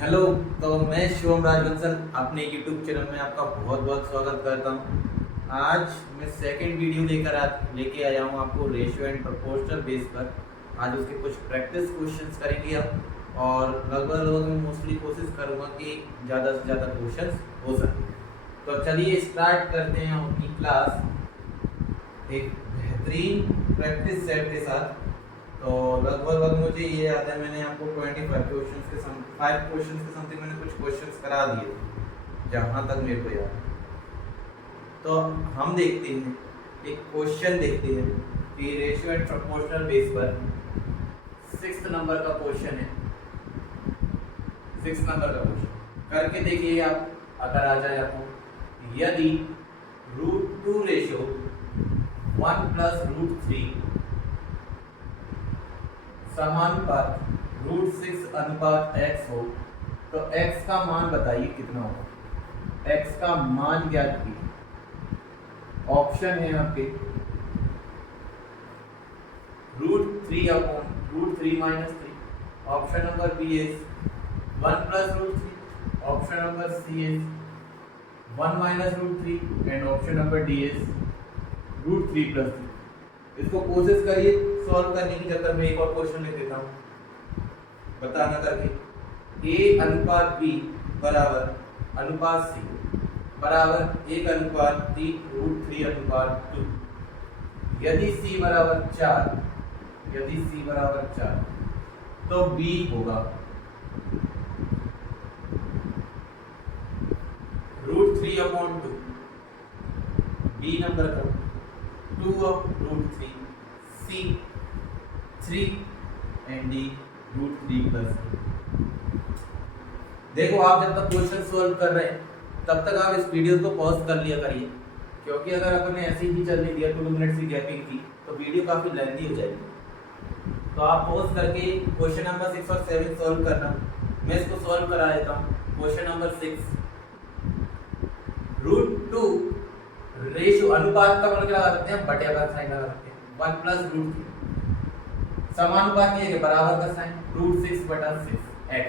Hello. तो मैं शिवम राजवंशन अपने यूट्यूब चैनल में आपका बहुत बहुत स्वागत करता हूं। आज मैं सेकंड वीडियो लेके आया हूं आपको रेशियो एंड प्रोपोर्शनल बेस पर। आज उसके कुछ प्रैक्टिस क्वेश्चंस करेंगे हम और लगभग मैं मोस्टली कोशिश करूंगा कि ज़्यादा से ज़्यादा क्वेश्चंस हो सके। तो चलिए स्टार्ट करते हैं अपनी क्लास एक बेहतरीन प्रैक्टिस सेट के साथ। तो लगभग मुझे ये याद है मैंने आपको 5 क्वेश्चंस के समथिंग मैंने कुछ क्वेश्चंस करा दिए थे जहाँ तक मेरे को याद है। तो हम देखते हैं एक क्वेश्चन देखते हैं कि रेशियो एंड प्रोपोर्शनल बेस पर 6th नंबर का क्वेश्चन है। 6th नंबर का क्वेश्चन करके देखिए आप, अगर आ जाए आपको, यदि √2 रेशियो 1 प्लस √3 समानुपात √6 अनुपात x हो तो x का मान बताइए कितना होगा। x का मान ज्ञात कीजिए। ऑप्शन है आपके √3 minus 3। Option number B is 1 plus √3। Option number C is 1 minus √3 and option number D is √3 plus 3। इसको कोशिश करिए सॉल्व करने की। चक्कर में एक और क्वेश्चन लिख देता हूँ बताना करके। a अनुपात b बराबर अनुपात c बराबर 1:3 √3 अनुपात 2। यदि c बराबर 4 तो b होगा √3/2। b नंबर का 2/√3, c 3 एंड d √3 प्लस। देखो आप जब तक क्वेश्चन सॉल्व कर रहे हैं तब तक आप इस वीडियो को पॉज कर लिया करिए, क्योंकि अगर आपने ऐसे ही चलने दिया 2 मिनट की गैपिंग की तो वीडियो काफी लेंथी हो जाएगी। तो आप पॉज करके क्वेश्चन नंबर 6 और 7 सॉल्व करना। मैं इसको सॉल्व करा देता हूँ। क्वेश्चन नंबर 6, √2 रेशियो अनुपात का मतलब क्या लगा सकते हैं, बटे का साइन लगा सकते हैं। 1 प्लस √3 समानुपात ये है बराबर का साइन √6/6 x।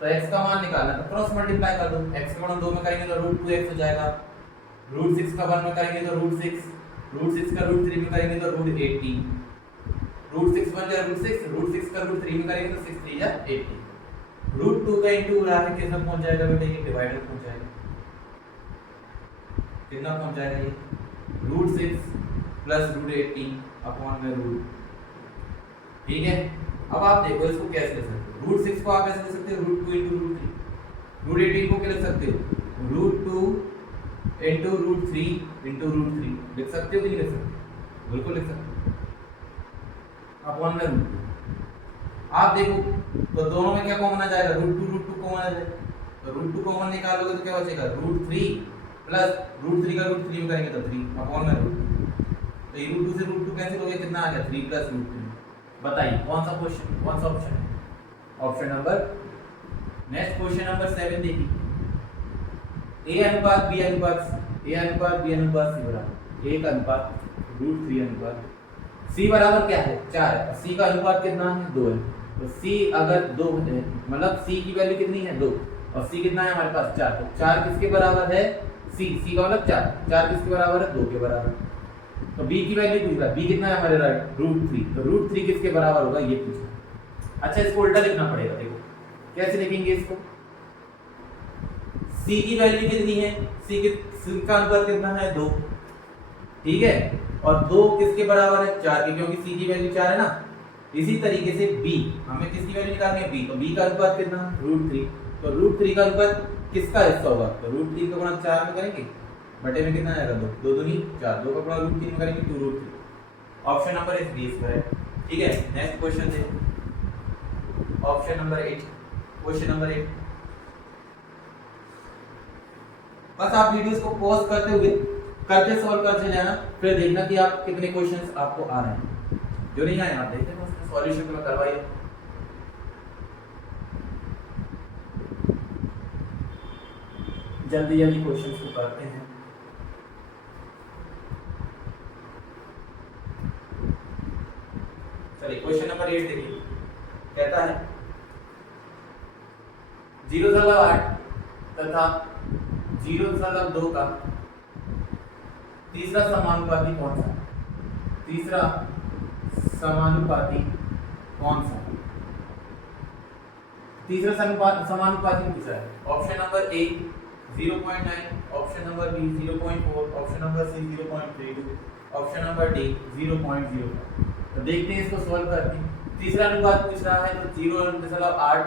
तो x का मान निकालना तो क्रॉस मल्टीप्लाई कर दो। x का मान 2 में करेंगे तो √2x हो जाएगा। √6 का 1 में करेंगे तो √6, √6 का √3 में करेंगे तो √18। √6 बन जाएगा √6, √6 का √3 में करेंगे तो 6 3 या 18। √2 का इंटू राशि कितना पहुंच जाएगा बेटे, ये डिवाइडर पहुंच जाएगा। कितना पहुंच जाएगा ये, √6 प्लस √18 अपॉन में √। ठीक है। अब आप देखो इसको कैसे लिख सकते हो। √6 को आप ऐसे लिख सकते हो √2 इंटू √3। √18 को क्या लिख सकते हो, √2 इंटू √3 इंटू √3। लिख सकते हो कि नहीं लिख सकते, बिल्कुल लिख सकते हो। अपॉन में √2। आप देखो तो दोनों में क्या कॉमन आ जाएगा, √2 कॉमन आ जाएगा। तो √2 कॉमन निकालोगे तो क्या बचेगा, √3 प्लस √3 का √3 में करेंगे तो 3 अपॉन में √2। तो ये √2 से √2 कैंसिल हो गया, कितना आ गया 3 प्लस √3। बताइए कौन सा क्वेश्चन, कौन सा ऑप्शन है, option number. Next question number 7 देखिए। a अनुपात b अनुपात c बराबर 1 अनुपात √3 अनुपात c बराबर क्या है 4 है। c का अनुपात कितना है 2 है। तो c अगर 2 है मतलब c की वैल्यू कितनी है 2 और c कितना है हमारे पास 4। तो 4 किसके बराबर है, c का मतलब 4 किसके बराबर है 2 के बराबर। तो b की वैल्यू पूछ रहा है, b कितना है हमारे राइट √3। तो √3 किसके बराबर होगा ये पूछा। अच्छा इसको उल्टा लिखना पड़ेगा। देखो कैसे लिखेंगे इसको, c की वैल्यू कितनी है, c का अनुपात कितना है 2। ठीक है, और 2 किसके बराबर है 4 के, क्योंकि c की वैल्यू 4 है ना। इसी तरीके से b, हमें किसकी वैल्यू निकालनी है b, तो b का अनुपात कितना √3। तो √3 का अनुपात किसका हिस्सा होगा, तो √3 को गुणा 4 में करेंगे बटे में कितना आएगा 2, 2 दूनी 4, 2 का गुणा √3 में करेंगे 2√3। Option number is B square. ठीक है। नेक्स्ट क्वेश्चन देखो, ऑप्शन नंबर 8। क्वेश्चन नंबर 8, बस आप वीडियोस को पॉज करते सॉल्व करते जाना, फिर देखना कि आप कितने क्वेश्चंस आपको आ रहे हैं। जो नहीं आए आप देखते हैं उसका सॉल्यूशन तो मैं करवाइए। जल्दी जल्दी क्वेश्चंस को करते हैं। चलिए क्वेश्चन नंबर 8 देखिए। कहता है 0.8 तथा 0.2 का तीसरा समानुपाती कौन सा है? तीसरा समानुपाती कौन सा है? तीसरा समानुपाती पूछा है। Option number A 0.9, option number B 0.4, option number C 0.32, option number D 0.05। तो देखते हैं इसको सॉल्व करते हैं। तीसरा अनुपात पूछ रहा है तो 0.8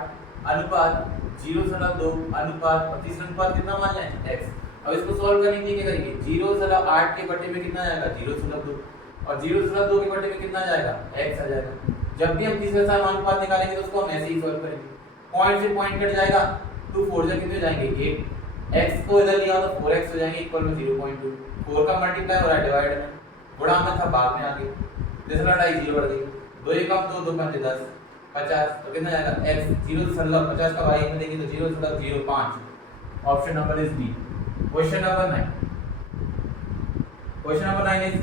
अनुपात 0.2 अनुपात और तीसरा अनुपात कितना मान लें x। अब इसको सॉल्व करने के लिए क्या करेंगे? 0.8 के बटे में कितना जाएगा? 0.2 और 0.2 के बटे में कितना जाएगा? x आ जाएगा। जब भी हम तीसरा समानुपात निकालेंगे तो उसको हम ऐसे ही सॉल्व करेंगे। पॉइंट से पॉइंट कट जाएगा, 2 4 जा कितने हो जाएंगे? 8। x को इधर लिया तो 4x हो जाएंगे इक्वल में 0.2। 4 का मल्टीप्लाई हो रहा है डिवाइड में, गुणा में था बाद में आगे। जैसे लड़ाई 0 बढ़ गई, 2 1 2 2 5 10 50 तो कितना जाएगा? x 0.50 का y में देंगे तो 0.05। Option number is D. Question number 9। Question number 9 is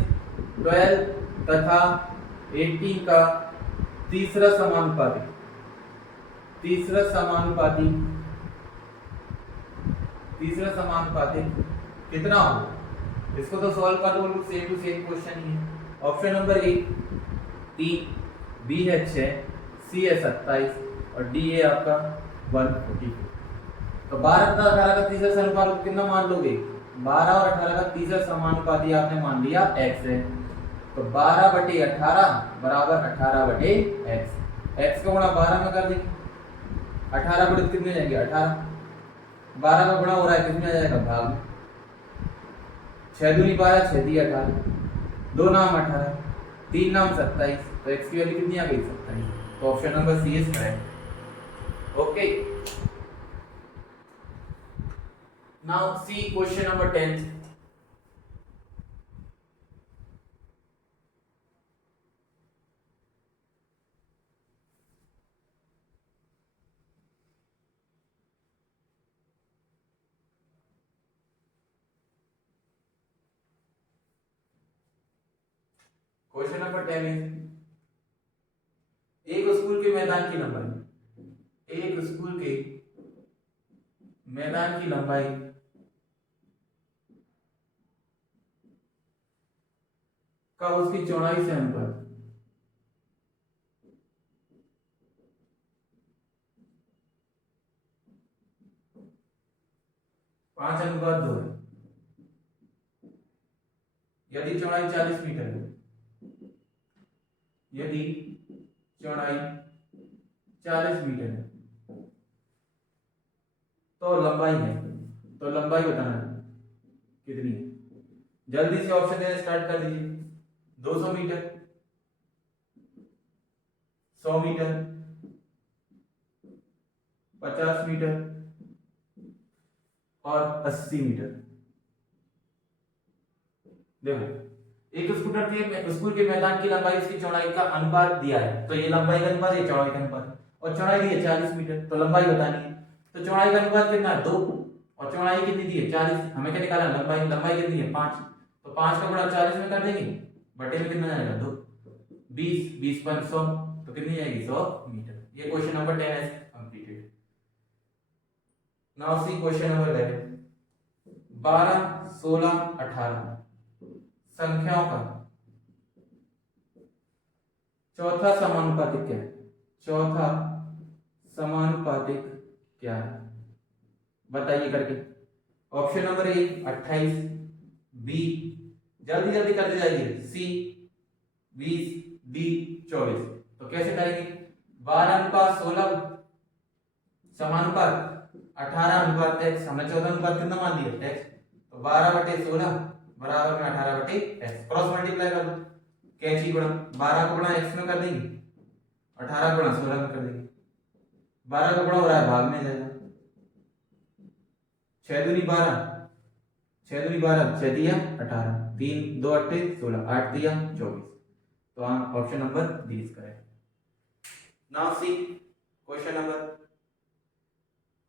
12 तथा 18 का तीसरा समानुपाती कितना होगा? इसको तो सॉल्व कर दो, सेम टू सेम क्वेश्चन ही है। ऑप्शन नंबर ए 3, बी है 6, सी है 27 और डी है आपका 144। तो 12 तथा 18 का तीसरा समानुपाती कितना मान लोगे? 12 और 18 का तीसरा समानुपाती आपने मान लिया x है, तो 12/18 बराबर 18/x। x का गुणा 12 में कर देंगे, 18 गुणित कितने जाएंगे? 18। 12 का गुणा हो रहा है कितने आ जाएगा? भाग में 6 दूनी 12 6 दी 18, 2 नाम 18, 3 नाम 27, तो x की वैल्यू कितनी आ गई? 27। तो option number C is correct. Okay, now see question number 10। Question number 10 is एक स्कूल के मैदान की लंबाई का उसकी चौड़ाई से अनुपात 5:2 है। यदि चौड़ाई 40 मीटर है, यदि चौड़ाई 40 मीटर है तो लंबाई है, तो लंबाई बताना है कितनी है। जल्दी से ऑप्शन देना स्टार्ट कर दीजिए। 200 मीटर, 100 मीटर, 50 मीटर और 80 मीटर। देखो, एक स्कूल के मैदान की लंबाई उसकी चौड़ाई का अनुपात दिया है, तो ये लंबाई का अनुपात, ये चौड़ाई का अनुपात, और चौड़ाई दी है 40 मीटर, तो लंबाई बतानी है। तो चौड़ाई का अनुपात कितना है? 2 और चौड़ाई कितनी दी है? 40। हमें क्या निकालना है? लंबाई कितनी है? 5। तो 5 का गुणा 40 में कर देंगे, बटे में कितना जाएगा? 2। 20 20 5 100, तो कितनी जाएगी? 100 मीटर। ये क्वेश्चन नंबर 10 है completed. Now see question number 11। 12 16 18 संख्याओं का चौथा समानुपातिक क्या है? चौथा समानुपातिक क्या है बताइए करके। ऑप्शन नंबर ए 28, बी जल्दी जल्दी करते जाइए, सी 20, डी 24। तो कैसे करेंगे? 12:16 समानुपात 18:x। हमने चौथा अनुपात कितना मान लिया? x। तो 12/16 बराबर में 18/x। क्रॉस मल्टीप्लाई कर दो, कैंची गुणा 12 को गुणा x में कर देंगे, 18 गुणा 16 में कर देंगे। 12 का गुणा हो रहा है भाग में जाएगा, 6 दूनी 12, 6 दूनी 12, 6 दिया 18, 3 2 8 16, 8 दिया 24। तो option number D is correct. Now see question number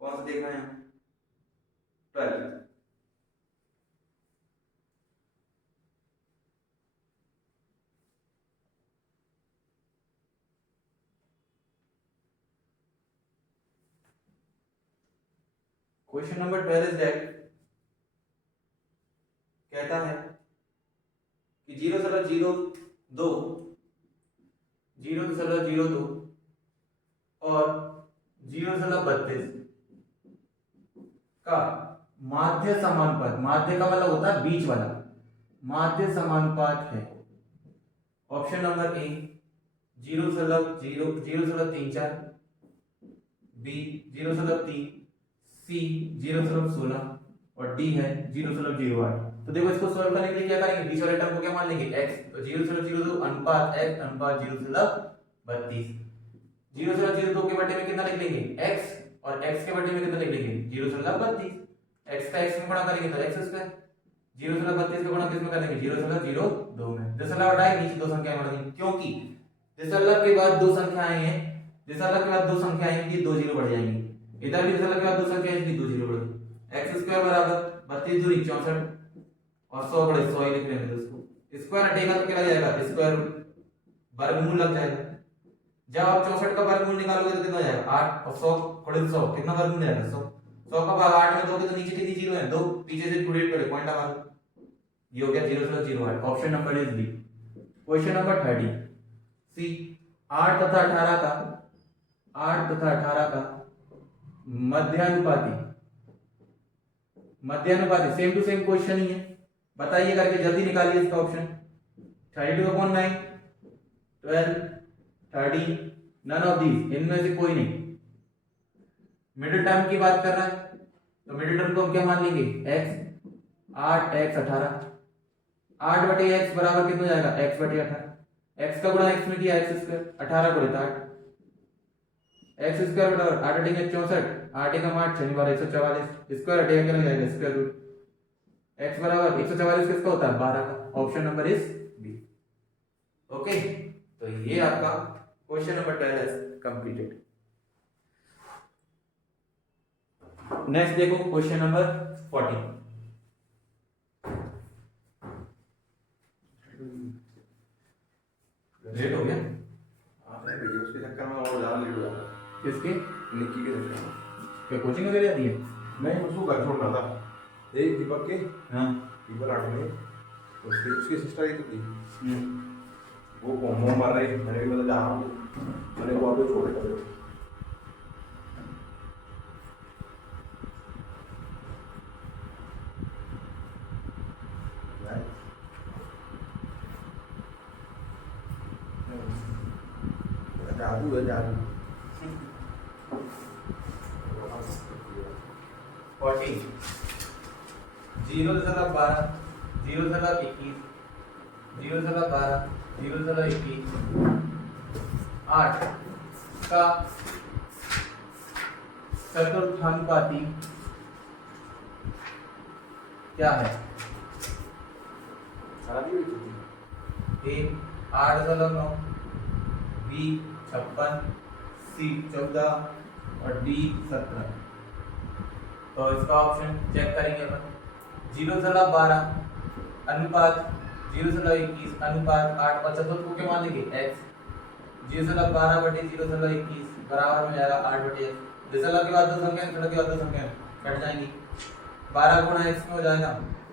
कौन सा देखना है? 12। क्वेश्चन नंबर 12 इज दैट कहता है कि 0.02 और 0.32 का माध्य समानुपात, माध्य का मतलब होता है बीच वाला, माध्य समानुपात है। ऑप्शन नंबर ए 0.34, बी 0.3, सी 0.16 और डी है 0.08। तो देखो इसको सॉल्व करने के लिए क्या करेंगे, बीच वाले टर्म को क्या मान लेंगे x, तो 0.02 अनुपात x अनुपात 0.32। 0.02 के बटे में कितना लिख लेंगे x और x के बटे में कितना लिख लेंगे 0.32। x का x में गुणा करेंगे तो x स्क्वायर, 0.32 का गुणा किस में करेंगे 0.02 में। दशमलव हटाए नीचे दो संख्याएं बढ़ गई, क्योंकि दशमलव के बाद दो संख्याएं हैं, दशमलव के बाद दो संख्याएं आएंगी, दो जीरो बढ़ जाएंगी। इधर भी दशमलव के बाद दो संख्याएं आएंगी, दो जीरो बढ़ गई। x स्क्वायर बराबर 32 दूनी 64 और 100 बड़े 100 ही लिख रहे हैं दोस्तों। स्क्वायर हटेगा तो क्या लग जाएगा, स्क्वायर वर्गमूल लग जाएगा। जब आप 64 का वर्गमूल निकालोगे तो कितना हो जाएगा 8 और 100 बड़े 100 कितना वर्गमूल आएगा 100। 100 का भाग 8 में दोगे तो नीचे कितनी जीरो है, दो, पीछे से 2 पड़े पॉइंट आ गया, ये हो गया 0.08। Option number is B. Question number 30 सी 8 तथा 18 का मध्यानुपाती सेम टू सेम क्वेश्चन ही है, बताइए करके जल्दी निकालिए इसका ऑप्शन। 32/9, 12, 13, नन ऑफ दीज, इनमें से कोई नहीं। मिडिल टर्म की बात कर रहा है तो मिडिल टर्म को हम क्या मान लेंगे x, 8 x 18, 8 बटे x बराबर कितना हो जाएगा x बटे 18। x का गुणा x में किया x स्क्वायर, 18 गुणित 8, x स्क्वायर बराबर 8 अटेंगे 64, 8 एकम 8 6 बार 144, स्क्वायर हटेगा क्या लग जाएगा स्क्वायर रूट। x बराबर 144 किसका होता है 12 का। Option number is B. Okay, तो ये आपका question number 12 is completed. Next देखो क्वेश्चन नंबर 14। लेट हो गया आपने वीडियोस के चक्कर में और ज्यादा लेट हो जाता। किसके, निक्की के चक्कर में। क्या कोचिंग वगैरह जाती है? नहीं, उसको घर छोड़ना था। एक दीपक के, हाँ दीपक आठ में उसकी सिस्टर ही तो थी, वो होम मार रही, मैंने भी मतलब जा रहा हूँ, मैंने वो ऑटो छोड़ दिया। जादू है जादू। 14 0.12 0.21 0.12 0.21 8 का चतुर्थानुपाती क्या है? ए 8.9, बी 56, सी 14 और डी 17। तो इसका ऑप्शन चेक करेंगे अपन। 0.12 अनुपात 0.21 अनुपात 8 और चतुर्थ को क्या मान लेंगे x। 0.12 बटे 0.21 बराबर में जाएगा 8 बटे x। दशमलव के बाद दो संख्या, दशमलव के बाद दो संख्या कट जाएंगी। 12 गुणा x में हो जाएगा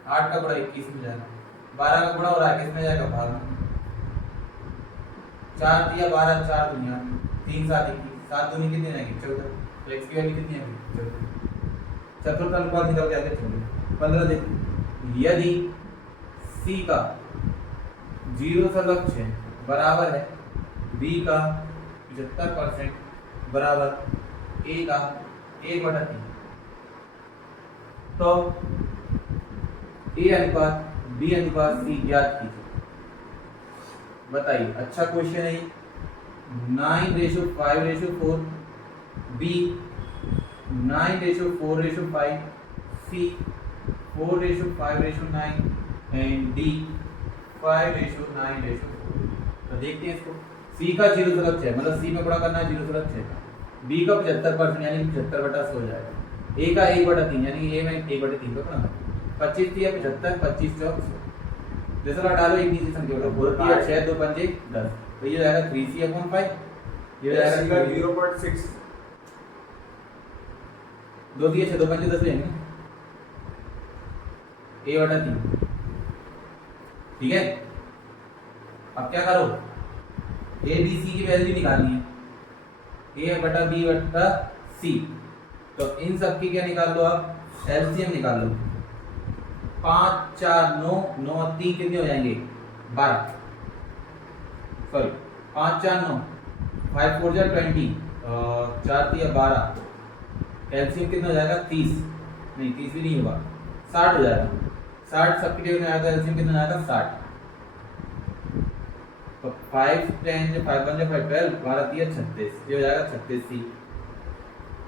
8 का गुणा 21 में जाएगा। 12 का गुणा हो रहा है किस में जाएगा भाग में। 4 दिया 12, 4 दुनिया 3 7 21, 7 दूनी कितनी आएगी 14। तो x की वैल्यू कितनी आएगी 14। चतुर्थ अनुपात निकल के आगे 15। देखो यदि c का 0.6 बराबर है b का 75% बराबर a का 1/3, तो a अनुपात b अनुपात c ज्ञात कीजिए। बताइए, अच्छा क्वेश्चन है। 9:5:4, b 9:4:5, c 4:5:9 एंड d 5:9:4। तो देखते हैं इसको। c का 0.6 मतलब c में गुणा करना है 0.6 का, b का 75% यानी 75/100 हो जाएगा, a का 1/3 यानी a में 1/3 का गुणा 25 दिया 75, 25 चौक 100। दूसरा डालो एक नीचे संख्या का, बोलती है 6 2 5 10, तो ये हो जाएगा 3c/5, ये हो जाएगा 0.6 2 दिए 6 2 5 10 लेंगे a बटा 3। ठीक है, अब क्या करो, a b c की वैल्यू निकालनी है, a बटा b बटा c। तो इन सब की क्या निकाल लो आप, एलसीएम निकाल लो। 5 4 9 9 3 कितने हो जाएंगे 12, सॉरी 5 4 9 5 4 जा 20 4 3 12, एलसीएम कितना हो जाएगा 30, नहीं 30 भी नहीं होगा 60 हो जाएगा। 60 सबके टेबल में आएगा, एलसीएम कितना आएगा 60। तो 5 10 जो 5 1 जो 5 12 12 3 36, ये हो जाएगा 36 सी।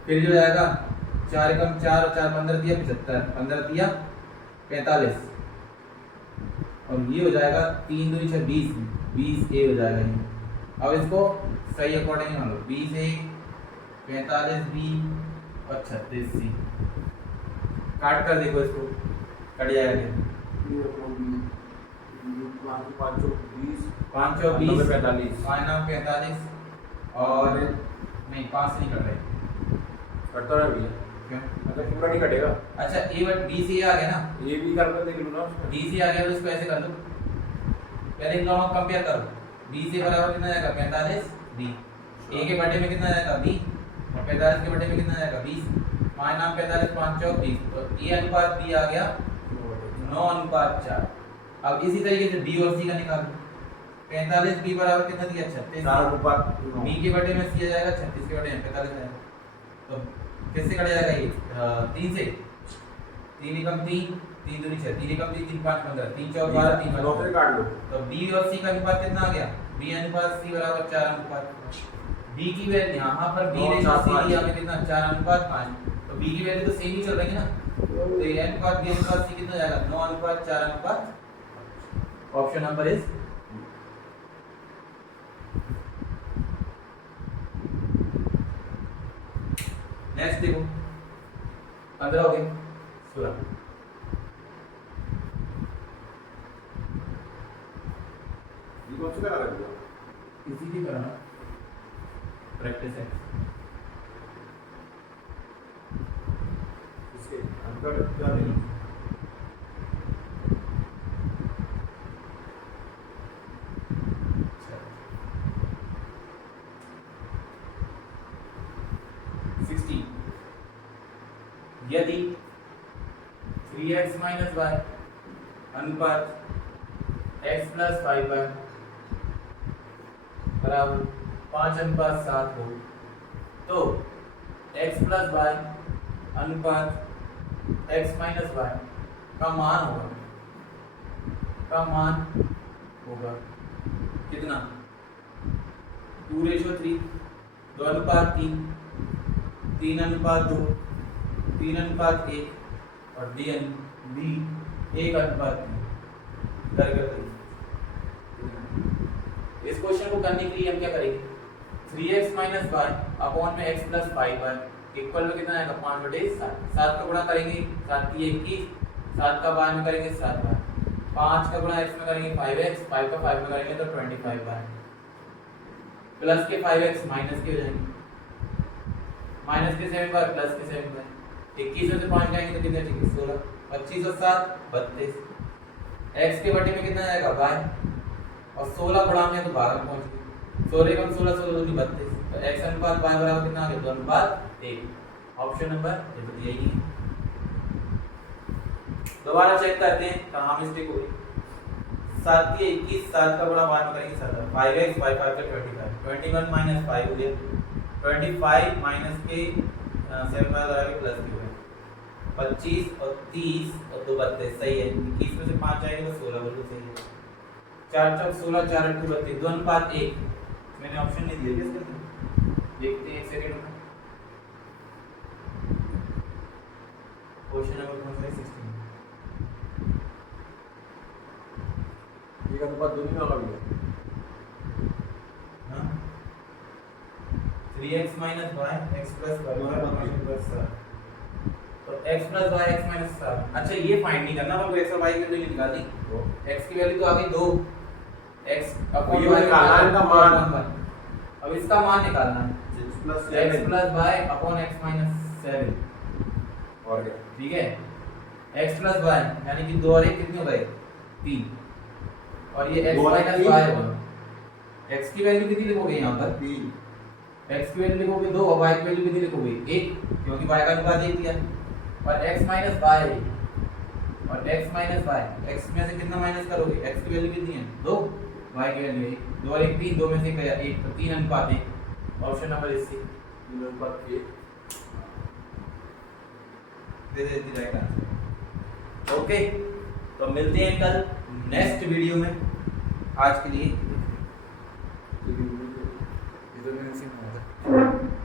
फिर जो जाएगा 4 एकम 4 और 4 15 दिया 75, 15 दिया 45, और ये हो जाएगा 3 2 6 20, 20 ए हो जाएगा ये। अब इसको सही अकॉर्डिंग मान लो, 20 ए 45 बी और 36 सी। काट कर देखो इसको, कट जाएगा क्या, 5 और 20 45, 5 9 45 और नहीं 5 से नहीं कट रहे, कटता है भैया क्यों, मतलब पूरा नहीं कटेगा। अच्छा ए बट बी सी आ गया ना, ये भी कर कर देख लो ना उसमें। बी सी आ गया तो इसको ऐसे कर लो, पहले इन दोनों को कंपेयर करो। बी सी बराबर कितना आएगा 45 बी, ए के बटे में कितना आएगा बी, और 45 के बटे में कितना आएगा 20, 5 9 45 5 4 20, तो ए अनुपात बी आ गया 9:4। अब इसी तरीके से बी और सी का निकालो, 45 बी बराबर कितना दिया 36, 4:9 बी के बटे में सी आ जाएगा 36 के बटे में 45 आएगा। तो किससे कट जाएगा ये 3 से, 3 एकम 3 3 दूनी 6, 3 एकम 3 3 5 15, 3 4 12 3 9 से काट लो। तो बी और सी का अनुपात कितना आ गया, बी अनुपात सी बराबर 4:5। बी की वैल्यू यहाँ पर बी ने जो सी लिया हमें कितना 4:5, तो बी की वैल्यू तो सेम ही चल रही है ना, तो ये अनुपात बी अनुपात सी कितना जाएगा 9:4:5। ऑप्शन नंबर इज नेक्स्ट देखो 15 हो गए 16। ये कौन सा करा रहा है इसी की करना प्रैक्टिस है। इसके अंदर क्या नहीं 16 यदि 3x माइनस y अनुपात x प्लस 5y बराबर 5:7 हो, तो x प्लस y अनुपात x माइनस y का मान होगा कितना 2:3, 2:3, 3:2, 3:1 और d 1:3 करके। इस क्वेश्चन को करने के लिए हम क्या करेंगे, 3x माइनस y अपॉन में x प्लस 5y इक्वल में कितना आएगा 5/7। 7 का गुणा करेंगे 7 की 21, 7 का y में करेंगे 7y, 5 का गुणा x में करेंगे 5x, 5 का 5 में करेंगे तो 25y, प्लस के 5x माइनस के हो जाएंगे, माइनस के 7y प्लस के 7y, 21 में से 5 जाएंगे तो कितने ठीक 16, 25 और 7 32, x के बटे में कितना आएगा y, और 16 गुणा में तो 12 पहुंच गए, 16 कम 16 16 दूनी 32, तो x अनुपात y बराबर कितना आ गया 2:1। ऑप्शन नंबर ये तो दिया ही है। दोबारा चेक करते हैं कहां मिस्टेक हो गई। 7 की 21, 7 का गुणा y में करेंगे 7, 5x 5 5 का 25, 21 माइनस 5 हो गया, 25 माइनस के 7 y बराबर प्लस के हो गया, 25 और 30 और 2 32 सही है। 21 में से 5 जाएगा तो 16 बिल्कुल सही है। 4 4 16 4 8 32 2:1। मैंने ऑप्शन नहीं दिया किसके अंदर, देखते हैं 1 सेकंड में। क्वेश्चन नंबर 16 ये का अनुपात दोनों में होगा भैया। हां 3x minus y x plus y plus 7, तो x plus y x minus 7। अच्छा ये फाइंड नहीं करना, हमको x और y की वैल्यू निकालनी, x की वैल्यू तो आ गई 2, x अपॉन y का मान, अब इसका मान निकालना है x plus y upon x minus 7, और क्या? ठीक है, x प्लस वाई यानी कि 2 और 1 कितने हो गए 3, और ये x दो और एक माइनस तीन। वाई होगा। x की वैल्यू कितनी लिखोगे यहाँ पर 3 x की वैल्यू लिखोगे 2 और y की वैल्यू कितनी लिखोगे 1, क्योंकि y का अनुपात 1 दिया, और x माइनस वाई और x माइनस वाई, x में से कितना माइनस करोगे, x की वैल्यू कितनी है 2, y की वैल्यू 1, 2 और 1 3, 2 में से गया 1, तो 3 अनुपात 1, ऑप्शन नंबर इज सी। दे देती राइट आंसर। ओके, तो मिलते हैं कल नेक्स्ट वीडियो में, आज के लिए